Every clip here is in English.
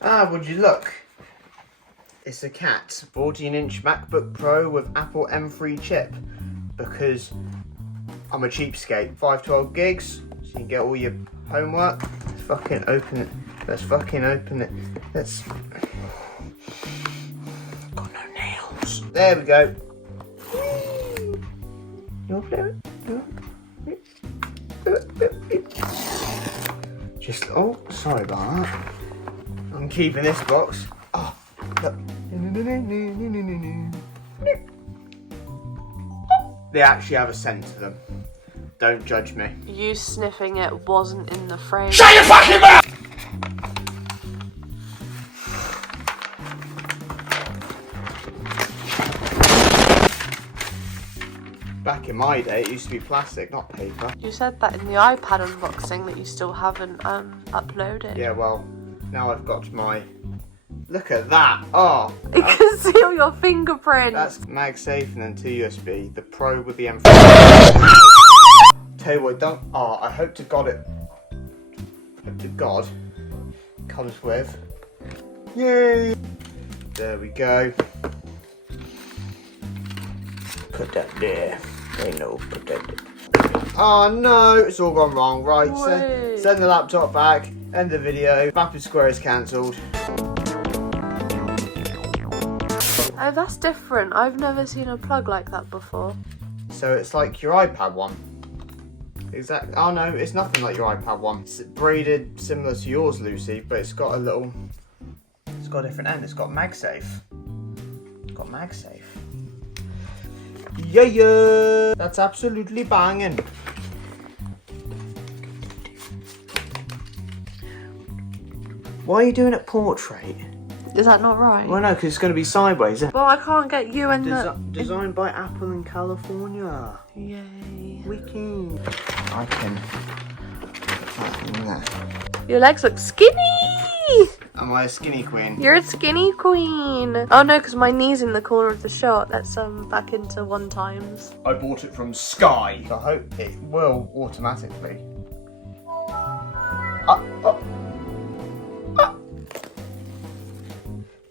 Ah, would you look? It's a cat. 14-inch MacBook Pro with Apple M3 chip. Because I'm a cheapskate. 512 gigs, so you can get all your homework. Let's fucking open it. Let's fucking open it. Let's... Got no nails. There we go. You'll play it? Just, oh, sorry about that. I'm keeping this box. Oh, look. They actually have a scent to them. Don't judge me. You sniffing it wasn't in the frame. Shut your fucking mouth! Back in my day, it used to be plastic, not paper. You said that in the iPad unboxing that you still haven't uploaded. Yeah, well, now I've got my... Look at that! Oh! You can see all your fingerprints. That's MagSafe and then 2 USB. The Pro with the M3. Tell you what, don't... Oh, I hope to God it... Hope to God comes with... Yay! There we go. Put that there. Ain't no, put that there. Oh no, it's all gone wrong. Right, send the laptop back. End the video. Vapid Square is cancelled. Oh, that's different. I've never seen a plug like that before. So it's like your iPad one. Exactly. Oh no, it's nothing like your iPad one. It's braided similar to yours, Lucy, but it's got a little... It's got a different end. It's got MagSafe. It's got MagSafe. Yeah! That's absolutely banging. Why are you doing it portrait? Is that not right? Well, no, because it's going to be sideways. Well, I can't get you and Designed by Apple in California. Yay. Wiki. I can... Your legs look skinny! Am I a skinny queen? You're a skinny queen. Oh no, because my knee's in the corner of the shot. Let's back into 1 times. I bought it from Sky. I hope it will automatically.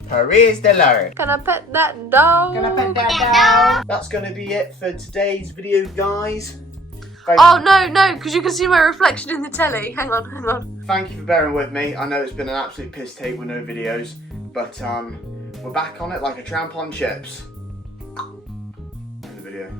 Praise the Lord. Can I pet that dog? Can I pet that dog? That's going to be it for today's video, guys. Oh no, because you can see my reflection in the telly. Hang on. Thank you for bearing with me. I know it's been an absolute piss take with no videos, but we're back on it like a tramp on chips. In the video.